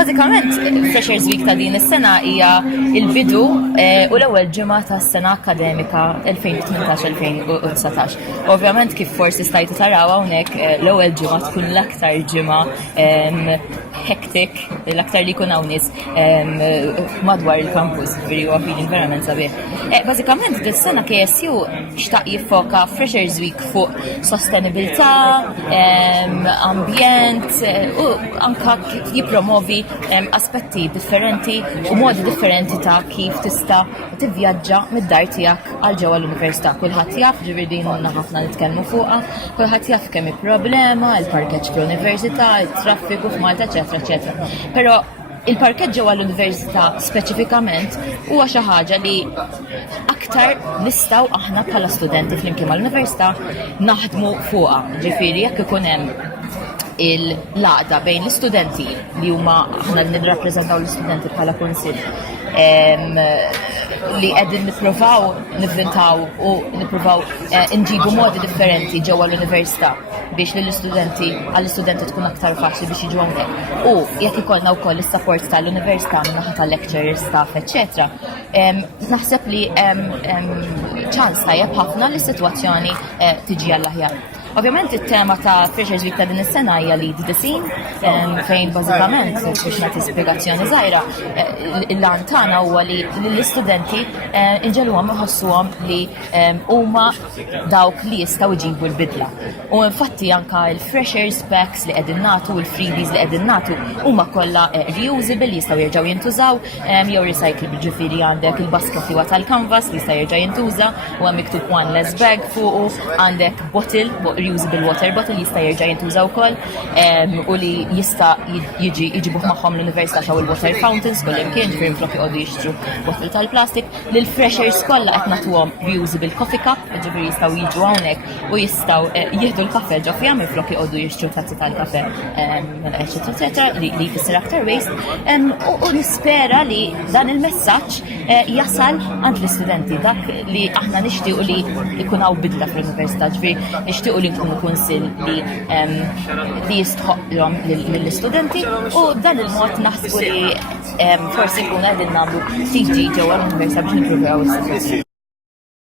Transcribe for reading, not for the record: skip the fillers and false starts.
Bażikament, Freshers Week ta' din is-sena hija il-bidu u l-ewwel ġimgħa tas-sena akademika 2018-2019. Ovvjament kif forsi stajtu taraw hawnhekk l-ewwel ġimgħa tkun l-aktar ġimgħa hectic, l-aktar li jkun hawn nies madwar il-kampus, ġifieri huwa feeling verament sabiħ. Bażikament dis-sena KSU xtaq jiffoka Freshers Week fuq sostenibilità, ambjent u anka jippromovi aspetti differenti u modi differenti ta' kif tista' tivvjaġġa mid-dar tiegħek għal ġewwa l-università. Kulħadd jaf ġifieri din għandna ħafna nitkellmu fuqha, kulħadd jaf kemm hi problema, il-parkeġġ fl-università, it-traffiku f'Malta, eċetera, eċetera. Però il-parkeġġ ġewwa l-università speċifikament huwa xi ħaġa li aktar nistgħu aħna bħala studenti flimkien mal-università naħdmu fuqha. Ġifieri jekk ikun hemm il-laqda bejn l-istudenti li huma aħna nirrappreżentaw l-istudenti bħala kunsill li qegħdin nippruvaw nivvintaw u nippruvaw inġibu modi differenti ġewwa l-università biex għall-istudenti tkun aktar faċli biex jiġu hawnhekk. U jekk ikollna wkoll is-support tal-università minn naħa tal-lecturers, staff, eċċetera, naħseb li ċans tajjeb ħafna li s-sitwazzjoni tiġi għall-aħjar. Ovvjament it-tema ta' Freshers Week ta' din is-sena hija lead the scene fejn bażikament biex nagħti spjegazzjoni żgħira il-lan tagħna huwa li l-istudenti inġelhom iħossuhom li huma dawk li jistgħu jġibu l-bidla. U infatti anke il-freshers packs li qegħdin nagħtu, il-freebies li qegħdin nagħtu huma kollha reusable jistgħu jerġgħu jintużaw jew recyclable, ġifieri għandek il-basket li huwa tal-canvas li jista' jerġa' jintuża u hemm miktub one less bag fuqu, għandek bottle reusable water bottle jista' jerġa' jintuża wkoll u li jista' jiġibuh magħhom l-università xew il-water fountains kull imkien ġifieri flok joqogħdu jixtru bottle tal-plastik. Lil freshers kollha qed nagħtuhom reusable coffee cup, ġifieri jistgħu jiġu hawnhekk u jistgħu jieħdu l-kafè ġofja minn flok joqogħdu jixtru tazzi tal-kafè eċetera li jfisser aktar waste u nispera li dan il-messaġġ jasal għand l-istudenti dak li aħna nixtiequ li jkun hawn bidla fl-università, ġifieri nixtiequ li nkunu kunsill li jistħoqlhom lill-istudenti u dan il-mod naħsbu li forsi nkunu qegħdin nagħmlu CG ġewwa l-università biex nippruvaw is-sitwazzjoni.